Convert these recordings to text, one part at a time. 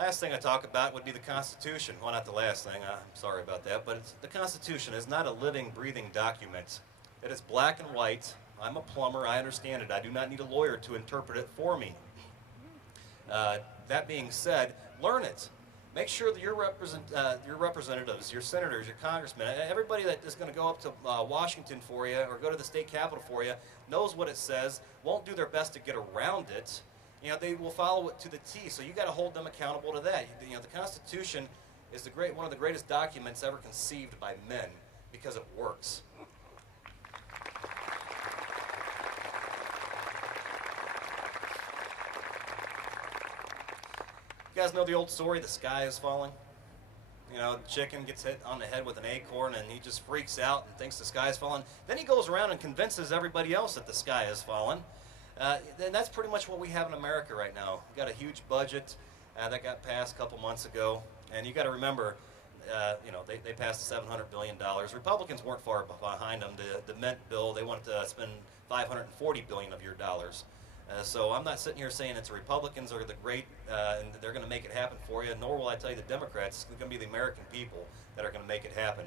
Last thing I talk about would be the Constitution. Well, not the last thing, I'm sorry about that, but the Constitution is not a living, breathing document. It is black and white. I'm a plumber, I understand it. I do not need a lawyer to interpret it for me. That being said, learn it. Make sure that your representatives, your senators, your congressmen, everybody that is going to go up to Washington for you or go to the state capitol for you knows what it says, won't do their best to get around it. You know, they will follow it to the T, so you got to hold them accountable to that. You know, the Constitution is one of the greatest documents ever conceived by men because it works. You guys know the old story, the sky is falling? You know, the chicken gets hit on the head with an acorn and he just freaks out and thinks the sky is falling. Then he goes around and convinces everybody else that the sky is falling. And that's pretty much what we have in America right now. We've got a huge budget that got passed a couple months ago. And you got to remember, you know, they passed $700 billion. Republicans weren't far behind them. The Mint bill, they wanted to spend $540 billion of your dollars. So I'm not sitting here saying it's the Republicans are the great and they're going to make it happen for you, nor will I tell you the Democrats. It's going to be the American people that are going to make it happen.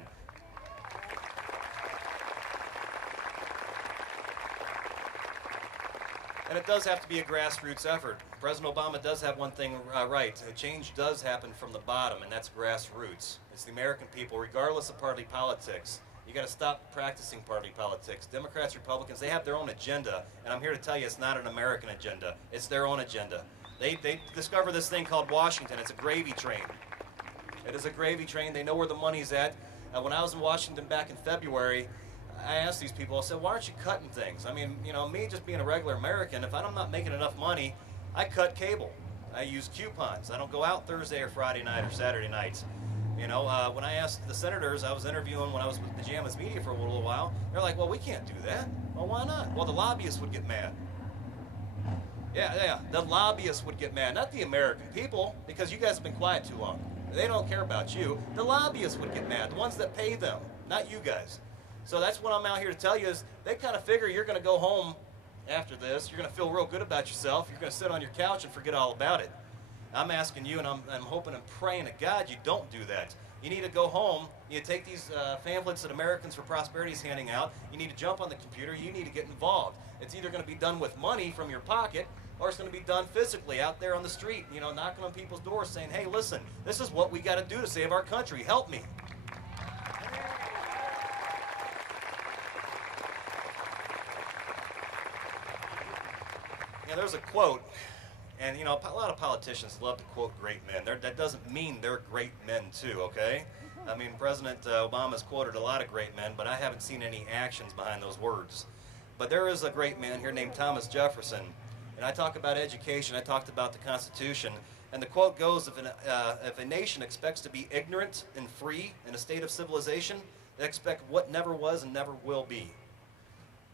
And it does have to be a grassroots effort. President Obama does have one thing right. Change does happen from the bottom, and that's grassroots. It's the American people, regardless of party politics. You got to stop practicing party politics. Democrats, Republicans, they have their own agenda, and I'm here to tell you it's not an American agenda. It's their own agenda. They discover this thing called Washington. It's a gravy train. It is a gravy train. They know where the money's at. When I was in Washington back in February, I asked these people, I said, why aren't you cutting things? I mean, you know, me just being a regular American, if I'm not making enough money, I cut cable. I use coupons. I don't go out Thursday or Friday night or Saturday nights. You know, when I asked the senators, I was interviewing when I was with the Pajamas Media for a little while, they're like, well, we can't do that. Well, why not? Well, the lobbyists would get mad. Yeah, the lobbyists would get mad, not the American people, because you guys have been quiet too long. They don't care about you. The lobbyists would get mad, the ones that pay them, not you guys. So that's what I'm out here to tell you is they kind of figure you're going to go home after this. You're going to feel real good about yourself. You're going to sit on your couch and forget all about it. I'm asking you, and I'm hoping and praying to God you don't do that. You need to go home. You need to take these pamphlets that Americans for Prosperity is handing out. You need to jump on the computer. You need to get involved. It's either going to be done with money from your pocket, or it's going to be done physically out there on the street, you know, knocking on people's doors saying, hey, listen, this is what we got to do to save our country. Help me. There's a quote, and you know, a lot of politicians love to quote great men. That doesn't mean they're great men too, okay? I mean, President Obama's quoted a lot of great men, but I haven't seen any actions behind those words. But there is a great man here named Thomas Jefferson, and I talk about education, I talked about the Constitution, and the quote goes, if a nation expects to be ignorant and free in a state of civilization, they expect what never was and never will be.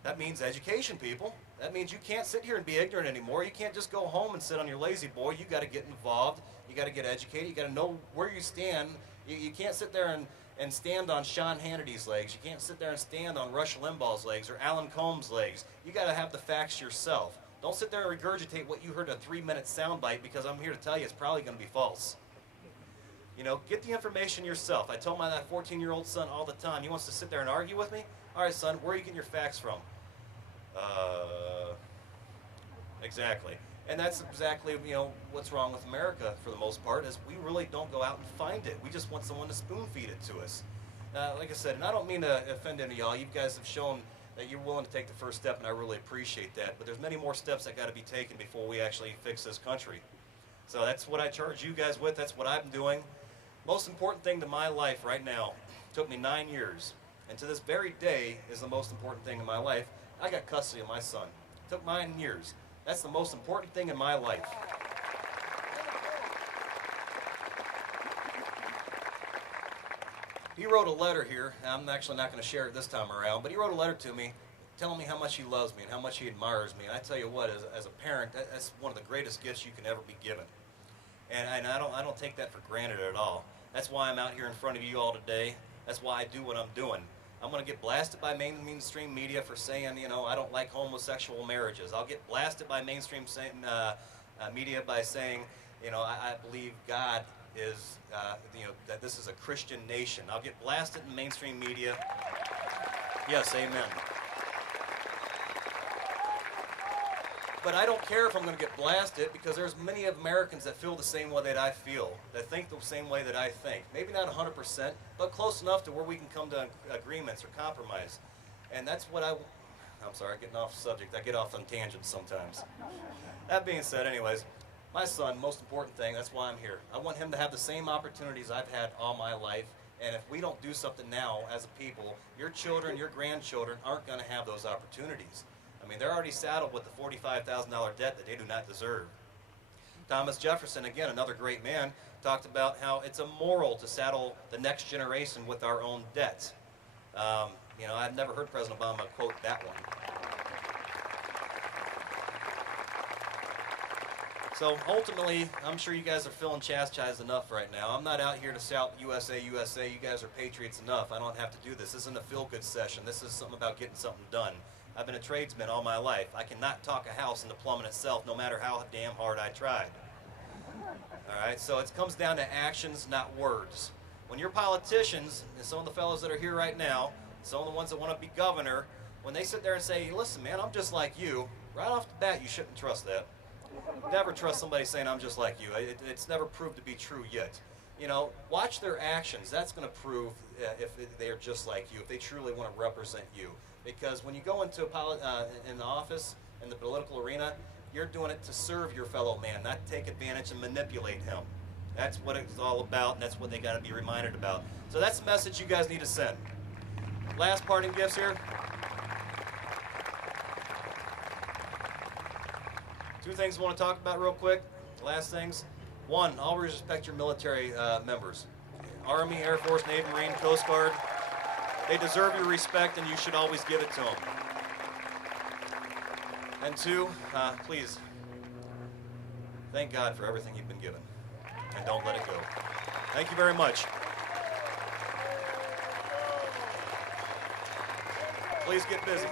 That means education, people. That means you can't sit here and be ignorant anymore. You can't just go home and sit on your lazy boy. You got to get involved. You got to get educated. You got to know where you stand. You can't sit there and stand on Sean Hannity's legs. You can't sit there and stand on Rush Limbaugh's legs or Alan Combs' legs. You got to have the facts yourself. Don't sit there and regurgitate what you heard a 3-minute soundbite, because I'm here to tell you it's probably going to be false. You know, get the information yourself. I tell that 14-year-old son all the time, he wants to sit there and argue with me. All right, son, where are you getting your facts from? Exactly. And that's exactly, you know, what's wrong with America for the most part, is we really don't go out and find it. We just want someone to spoon feed it to us. Like I said, and I don't mean to offend any of y'all. You guys have shown that you're willing to take the first step, and I really appreciate that. But there's many more steps that got to be taken before we actually fix this country. So that's what I charge you guys with. That's what I'm doing. Most important thing to my life right now took me 9 years, and to this very day is the most important thing in my life. I got custody of my son. It took 9 years. That's the most important thing in my life. He wrote a letter here. I'm actually not going to share it this time around, but he wrote a letter to me telling me how much he loves me and how much he admires me. And I tell you what, as a parent, that's one of the greatest gifts you can ever be given. And I don't take that for granted at all. That's why I'm out here in front of you all today. That's why I do what I'm doing. I'm going to get blasted by mainstream media for saying, you know, I don't like homosexual marriages. I'll get blasted by mainstream media by saying You know, I believe God is, that this is a Christian nation. I'll get blasted in mainstream media. Yes, amen. But I don't care if I'm going to get blasted, because there's many Americans that feel the same way that I feel, that think the same way that I think. Maybe not 100%, but close enough to where we can come to agreements or compromise. And that's what I'm sorry, getting off subject. I get off on tangents sometimes. That being said, anyways, my son, most important thing, that's why I'm here. I want him to have the same opportunities I've had all my life. And if we don't do something now as a people, your children, your grandchildren aren't going to have those opportunities. I mean, they're already saddled with the $45,000 debt that they do not deserve. Thomas Jefferson, again, another great man, talked about how it's immoral to saddle the next generation with our own debts. I've never heard President Obama quote that one. So ultimately, I'm sure you guys are feeling chastised enough right now. I'm not out here to shout USA, USA. You guys are patriots enough. I don't have to do this. This isn't a feel-good session. This is something about getting something done. I've been a tradesman all my life. I cannot talk a house into plumbing itself, no matter how damn hard I tried. All right, so it comes down to actions, not words. When your politicians, and some of the fellows that are here right now, some of the ones that want to be governor, when they sit there and say, listen, man, I'm just like you, right off the bat, you shouldn't trust that. Never trust somebody saying I'm just like you. It's never proved to be true yet. Watch their actions. That's going to prove if they're just like you, if they truly want to represent you. Because when you go into in the office, in the political arena, you're doing it to serve your fellow man, not take advantage and manipulate him. That's what it's all about, and that's what they got to be reminded about. So that's the message you guys need to send. Last parting gifts here. Two things I want to talk about real quick. Last things. One, always respect your military members. Army, Air Force, Navy, Marine, Coast Guard. They deserve your respect, and you should always give it to them. And two, please, thank God for everything you've been given, and don't let it go. Thank you very much. Please get busy.